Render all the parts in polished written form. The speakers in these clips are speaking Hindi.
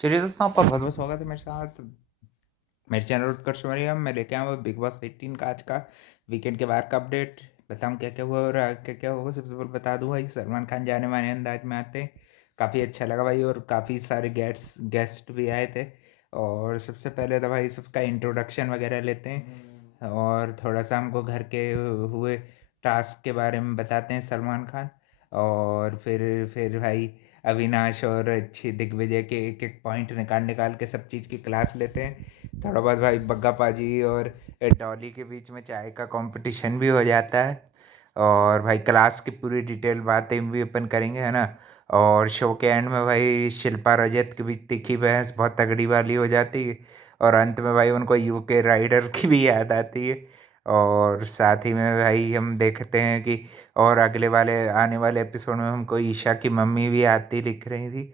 चलिए दोस्तों, आपका बहुत बहुत स्वागत है मेरे साथ मेरे चैनल उत्कर्ष मौर्य। मैं लेके आया हूँ बिग बॉस 18 का आज का वीकेंड के बाहर का अपडेट। बताऊँ क्या क्या हुआ और क्या क्या होगा। सबसे पहले बता दूँ भाई, सलमान खान जाने माने अंदाज में आते हैं। काफ़ी अच्छा लगा भाई, और काफ़ी सारे गेस्ट भी आए थे। और सबसे पहले तो भाई सबका इंट्रोडक्शन वगैरह लेते हैं, और थोड़ा सा हमको घर के हुए टास्क के बारे में बताते हैं सलमान खान। और फिर भाई अविनाश और अच्छी दिग्विजय के एक एक पॉइंट निकाल निकाल के सब चीज़ की क्लास लेते हैं। थोड़ा बहुत भाई बग्गा पाजी और डॉली के बीच में चाय का कंपटीशन भी हो जाता है। और भाई क्लास की पूरी डिटेल बातें भी अपन करेंगे, है ना। और शो के एंड में भाई शिल्पा रजत के बीच तीखी बहस बहुत तगड़ी वाली हो जाती है। और अंत में भाई उनको यूके राइडर की भी याद आती है। और साथ ही में भाई हम देखते हैं कि और अगले वाले आने वाले एपिसोड में हमको ईशा की मम्मी भी आती दिख रही थी।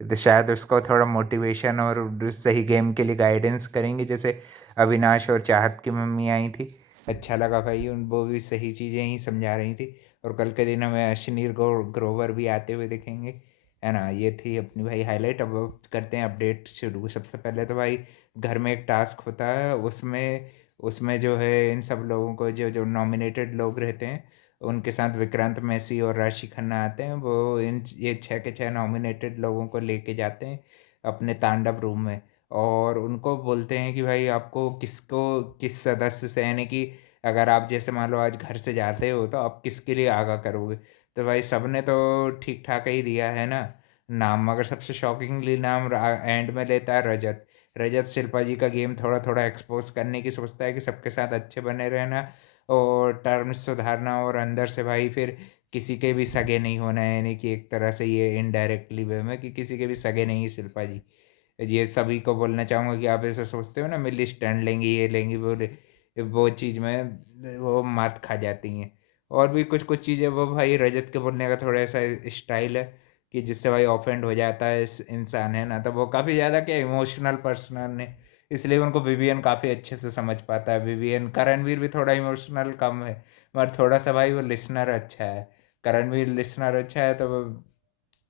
तो शायद उसको थोड़ा मोटिवेशन और सही गेम के लिए गाइडेंस करेंगे, जैसे अविनाश और चाहत की मम्मी आई थी। अच्छा लगा भाई, उन वो भी सही चीज़ें ही समझा रही थी। और कल के दिन हमें अश्नीर ग्रोवर भी आते हुए दिखेंगे, है ना। ये थी अपनी भाई हाईलाइट। अब करते हैं अपडेट शुरू। सबसे पहले तो भाई घर में एक टास्क होता है, उसमें उसमें जो है इन सब लोगों को जो जो नॉमिनेटेड लोग रहते हैं, उनके साथ विक्रांत मैसी और राशि खन्ना आते हैं। वो ये छः के छः नॉमिनेटेड लोगों को लेके जाते हैं अपने तांडव रूम में। और उनको बोलते हैं कि भाई आपको किस सदस्य से, यानी कि अगर आप जैसे मान लो आज घर से जाते हो तो आप किसके लिए आगा करोगे। तो भाई सबने तो ठीक ठाक ही दिया है ना नाम, मगर सबसे शॉकिंगली नाम एंड में लेता है रजत। रजत शिल्पा जी का गेम थोड़ा थोड़ा एक्सपोज करने की सोचता है कि सबके साथ अच्छे बने रहना और टर्म्स सुधारना, और अंदर से भाई फिर किसी के भी सगे नहीं होना है। यानी कि एक तरह से ये इनडायरेक्टली वे में कि किसी के भी सगे नहीं है शिल्पा जी। ये सभी को बोलना चाहूँगा कि आप ऐसा सोचते हो ना मिली स्टैंड लेंगी, ये लेंगी, वो चीज़ में वो मात खा जाती हैं। और भी कुछ कुछ चीज़ें वो भाई रजत के बोलने का थोड़ा ऐसा स्टाइल है कि जिससे भाई ऑफेंड हो जाता है इस इंसान, है ना। तो वो काफ़ी ज़्यादा क्या इमोशनल पर्सन है, इसलिए उनको विवियन काफ़ी अच्छे से समझ पाता है। विवियन करणवीर भी थोड़ा इमोशनल कम है, मगर थोड़ा सा भाई वो लिसनर अच्छा है। करणवीर लिसनर अच्छा है तो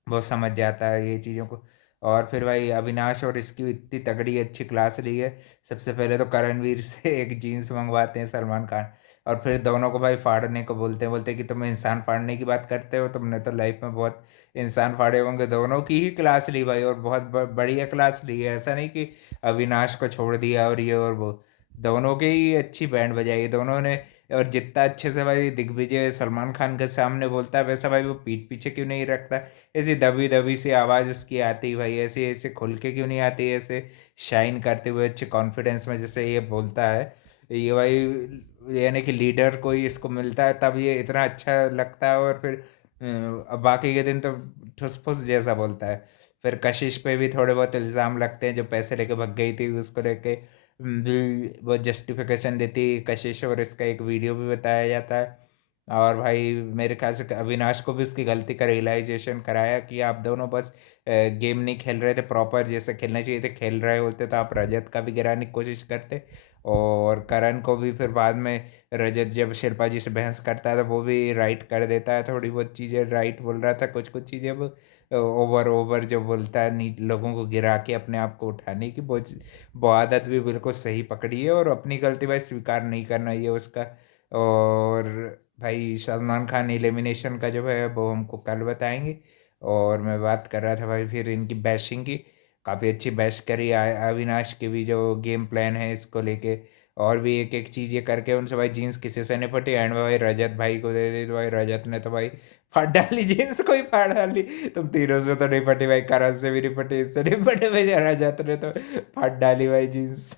वो समझ जाता है ये चीज़ों को। और फिर भाई अविनाश और इसकी इतनी तगड़ी अच्छी क्लास ली है। सबसे पहले तो करणवीर से एक जीन्स मंगवाते हैं सलमान खान, और फिर दोनों को भाई फाड़ने को बोलते हैं कि तुम इंसान फाड़ने की बात करते हो, तुमने तो लाइफ में बहुत इंसान फाड़े होंगे। दोनों की ही क्लास ली भाई, और बहुत बढ़िया क्लास ली है। ऐसा नहीं कि अविनाश को छोड़ दिया और ये और वो, दोनों के ही अच्छी बैंड बजाई दोनों ने। और जितना अच्छे से भाई दिग्विजय सलमान खान के सामने बोलता है, वैसा भाई वो पीठ पीछे क्यों नहीं रखता। ऐसी दबी दबी सी आवाज़ उसकी आती भाई, ऐसे ऐसे खुल के क्यों नहीं आती, ऐसे शाइन करते हुए अच्छे कॉन्फिडेंस में जैसे ये बोलता है। ये भाई यानी कि लीडर कोई इसको मिलता है तब ये इतना अच्छा लगता है। और फिर अब बाकी के दिन तो ठुस फुस जैसा बोलता है। फिर कशिश पे भी थोड़े बहुत इल्ज़ाम लगते हैं, जो पैसे लेके भग गई थी उसको लेके भी वो जस्टिफिकेशन देती कशिश, और इसका एक वीडियो भी बताया जाता है। और भाई मेरे ख्याल से अविनाश को भी उसकी गलती का रियलाइजेशन कराया कि आप दोनों बस गेम नहीं खेल रहे थे प्रॉपर जैसे खेलना चाहिए थे। खेल रहे होते तो आप रजत का भी गिराने की कोशिश करते। और करण को भी फिर बाद में रजत जब शिल्पा जी से बहस करता है तो वो भी राइट कर देता है, थोड़ी बहुत चीज़ें राइट बोल रहा था, कुछ कुछ चीज़ें वो ओवर ओवर जो बोलता है लोगों को गिरा के अपने आप को उठाने की वो आदत भी बिल्कुल सही पकड़ी है। और अपनी गलती भाई स्वीकार नहीं करना ये उसका। और भाई सलमान खान एलिमिनेशन का जो है वो हमको कल बताएंगे। और मैं बात कर रहा था भाई फिर इनकी बैशिंग की, काफ़ी अच्छी बैश करी अविनाश की भी जो गेम प्लान है इसको लेके। और भी एक एक चीज़ ये करके उनसे भाई जीन्स किसी से नहीं फटी, एंड में भाई रजत भाई को दे दी, तो भाई रजत ने तो भाई फाड़ डाली जीन्स को ही फाड़ डाली। तुम तीनों से तो नहीं फटी भाई, करण से भी नहीं फटी, इससे नहीं फटे भाई, रजत ने तो फाड़ डाली भाई जीन्स।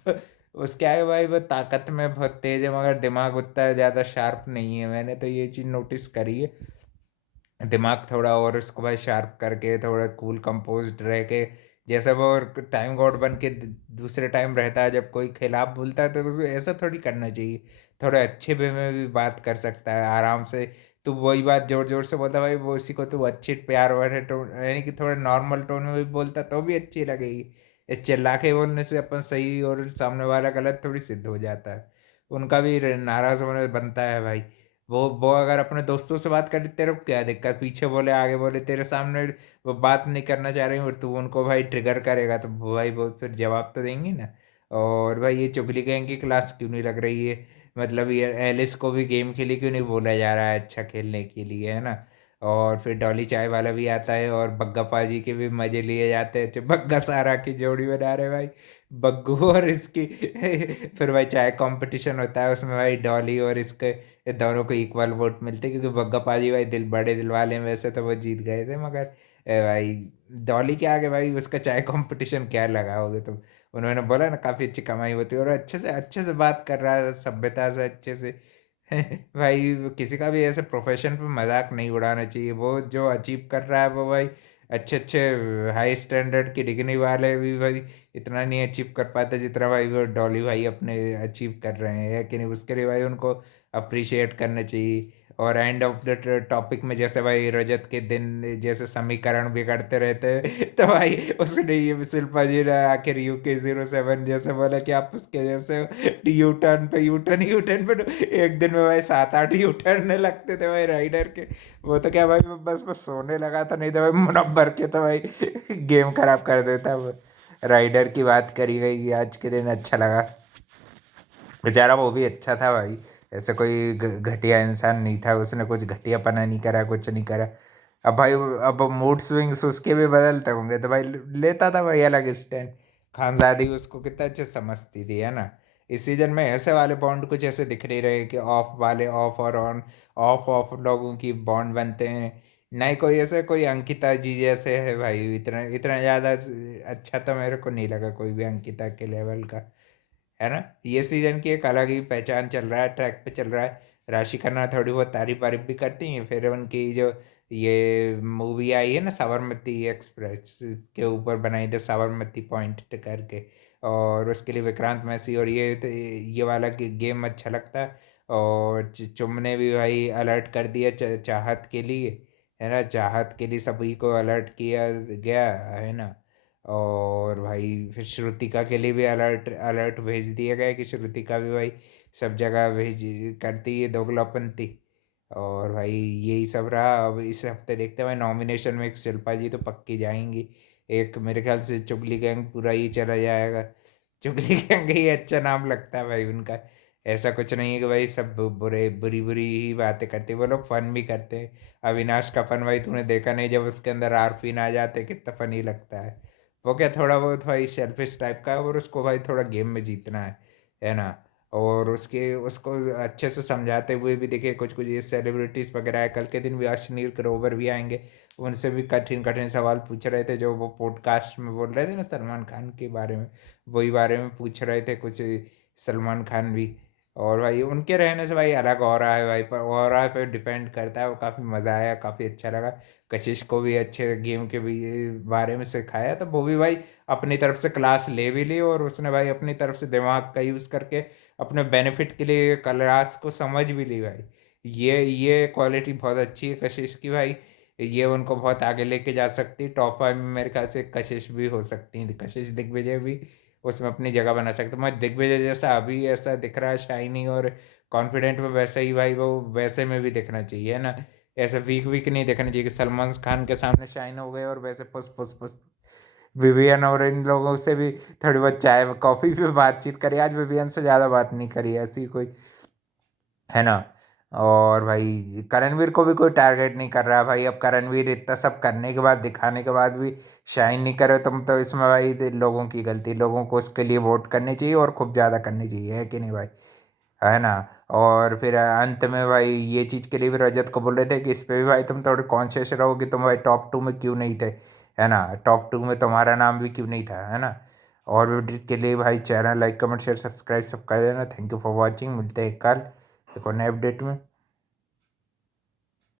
उसके आगे भाई वो ताकत में बहुत तेज है, मगर दिमाग उतना ज़्यादा शार्प नहीं है। मैंने तो ये चीज़ नोटिस करी है। दिमाग थोड़ा और उसको भाई शार्प करके थोड़ा कूल कंपोज्ड रह के, जैसे वो टाइम गॉड बन के दूसरे टाइम रहता है, जब कोई खिलाफ बोलता है तो उसको ऐसा थोड़ी करना चाहिए। थोड़ा अच्छे वे में भी बात कर सकता है आराम से। तो वही बात जोर जोर से बोलता भाई, वो उसी को तो अच्छे प्यार वाले टोन, यानी कि थोड़ा नॉर्मल टोन में भी बोलता तो भी अच्छी लगेगी। इस चिल्ला के बोलने से अपन सही और सामने वाला गलत थोड़ी सिद्ध हो जाता है। उनका भी नाराज़ होने बनता है भाई। वो अगर अपने दोस्तों से बात करे तेरे को क्या दिक्कत, पीछे बोले आगे बोले, तेरे सामने वो बात नहीं करना चाह रही और तू उनको भाई ट्रिगर करेगा तो भाई वो फिर जवाब तो देंगी ना। और भाई ये चुगली गैंग की क्लास क्यों नहीं लग रही है, मतलब ये एलिस को भी गेम के लिए क्यों नहीं बोला जा रहा है अच्छा खेलने के लिए, है ना। और फिर डॉली चाय वाला भी आता है और बग्गा पाजी के भी मजे लिए जाते हैं, जो बग्गा सारा की जोड़ी बना रहे भाई, बग्गू और इसकी फिर भाई चाय कंपटीशन होता है उसमें भाई डॉली और इसके, ये दोनों को इक्वल वोट मिलते हैं, क्योंकि बग्गा पाजी भाई दिल बड़े दिल वाले हैं, वैसे तो वो जीत गए थे मगर भाई डॉली के आगे भाई उसका चाय कंपटीशन क्या लगाओगे तुम। उन्होंने बोला ना काफ़ी अच्छी कमाई होती है और अच्छे से बात कर रहा है सभ्यता से अच्छे से। भाई किसी का भी ऐसे प्रोफेशन पे मजाक नहीं उड़ाना चाहिए, वो जो अचीव कर रहा है वो भाई अच्छे अच्छे हाई स्टैंडर्ड की डिग्री वाले भी भाई इतना नहीं अचीव कर पाते जितना भाई वो डॉली भाई अपने अचीव कर रहे हैं, कि नहीं। उसके लिए भाई उनको अप्रिशिएट करना चाहिए। और एंड ऑफ द टॉपिक में जैसे भाई रजत के दिन जैसे समीकरण बिगड़ते रहते हैं तो भाई उसने ये शिल्पा जी ने आखिर UK07 जैसे बोला कि आप उसके जैसे यू टर्न पे एक दिन में भाई 7-8 यू टर्न लगते थे भाई राइडर के। वो तो क्या भाई बस सोने लगा था, नहीं तो भाई मुनव्वर के तो भाई गेम खराब कर देता वो। राइडर की बात करी गई आज के दिन, अच्छा लगा बेचारा, वो भी अच्छा था भाई, ऐसे कोई घटिया इंसान नहीं था, उसने कुछ घटियापना नहीं करा, कुछ नहीं करा। अब भाई अब मूड स्विंग्स उसके भी बदलते होंगे तो भाई लेता था भाई अलग स्टैंड। खानजादी उसको कितना अच्छे समझती थी, है ना। इस सीजन में ऐसे वाले बॉन्ड कुछ ऐसे दिख नहीं रहे कि ऑफ वाले ऑफ और ऑन, ऑफ ऑफ लोगों की बॉन्ड बनते हैं। नहीं कोई ऐसे कोई अंकिता जी जैसे है भाई, इतना इतना ज़्यादा अच्छा तो मेरे को नहीं लगा कोई भी अंकिता के लेवल का, है ना। ये सीजन की एक अलग ही पहचान चल रहा है, ट्रैक पे चल रहा है। राशि खन्ना थोड़ी बहुत तारीफ वारीफ भी करती हैं, फिर उनकी जो ये मूवी आई है ना साबरमती एक्सप्रेस के ऊपर बनाई थी, साबरमती पॉइंट करके, और उसके लिए विक्रांत मैसी और ये वाला गेम अच्छा लगता है। और चुम ने भी भाई अलर्ट कर दिया चाहत के लिए, है ना, चाहत के लिए सभी को अलर्ट किया गया, है ना। और भाई फिर श्रुतिका के लिए भी अलर्ट अलर्ट भेज दिया गया कि श्रुतिका भी भाई सब जगह भेज करती है दोगलापंती। और भाई यही सब रहा, अब इस हफ्ते देखते हैं भाई नॉमिनेशन में एक शिल्पा जी तो पक्की जाएंगी, एक मेरे ख्याल से चुगली गैंग पूरा ही चला जाएगा। चुगली गैंग ही अच्छा नाम लगता है भाई उनका, ऐसा कुछ नहीं है कि भाई सब बुरे बुरी बुरी ही बातें करते हैं, वो लोग फन भी करते हैं। अविनाश का फन भाई तूने देखा नहीं, जब उसके अंदर आरफीन आ जाते कितना फनी लगता है। वो क्या थोड़ा बहुत भाई सेल्फिश टाइप का है और उसको भाई थोड़ा गेम में जीतना है ना। और उसके उसको अच्छे से समझाते हुए भी देखिए कुछ कुछ ये सेलिब्रिटीज़ वगैरह है, कल के दिन भी अश्नील ग्रोवर भी आएंगे, उनसे भी कठिन कठिन सवाल पूछ रहे थे, जो वो पॉडकास्ट में बोल रहे थे ना सलमान खान के बारे में, वही बारे में पूछ रहे थे कुछ सलमान खान भी। और भाई उनके रहने से भाई अलग हो रहा है भाई, पर हो रहा है पर डिपेंड करता है, वो काफ़ी मज़ा आया, काफ़ी अच्छा लगा। कशिश को भी अच्छे गेम के भी बारे में सिखाया, तो वो भी भाई अपनी तरफ से क्लास ले भी ली और उसने भाई अपनी तरफ से दिमाग का यूज़ करके अपने बेनिफिट के लिए क्लास को समझ भी ली भाई। ये क्वालिटी बहुत अच्छी है कशिश की भाई, ये उनको बहुत आगे लेके जा सकती है। टॉप 5 में मेरे ख्याल से कशिश भी हो सकती है, कशिश दिग्विजय भी उसमें अपनी जगह बना सकते। मैं दिग्विजय जैसा अभी ऐसा दिख रहा है शाइनी और कॉन्फिडेंट में, वैसा ही भाई वो वैसे में भी दिखना चाहिए, है ना। ऐसे वीक वीक नहीं दिखना चाहिए कि सलमान खान के सामने शाइन हो गए और वैसे फुस फुस फुस। विवियन और इन लोगों से भी थोड़ी बहुत चाय कॉफ़ी पे बातचीत करी, आज विवियन से ज़्यादा बात नहीं करी ऐसी कोई, है ना। और भाई करणवीर को भी कोई टारगेट नहीं कर रहा भाई, अब करणवीर इतना सब करने के बाद दिखाने के बाद भी शाइन नहीं करे तुम तो इसमें भाई लोगों की गलती, लोगों को उसके लिए वोट करनी चाहिए और खूब ज़्यादा करनी चाहिए, है कि नहीं भाई, है ना। और फिर अंत में भाई ये चीज़ के लिए भी रजत को बोल रहे थे कि इस पे भी भाई तुम थोड़े कॉन्शियस रहो कि तुम भाई टॉप 2 में क्यों नहीं थे, है ना, टॉप 2 में तुम्हारा नाम भी क्यों नहीं था, है ना। और वीडियो के लिए भाई channel like comment share subscribe सब कर देना। थैंक यू फॉर वॉचिंग, मिलते हैं कल एक और नए अपडेट में।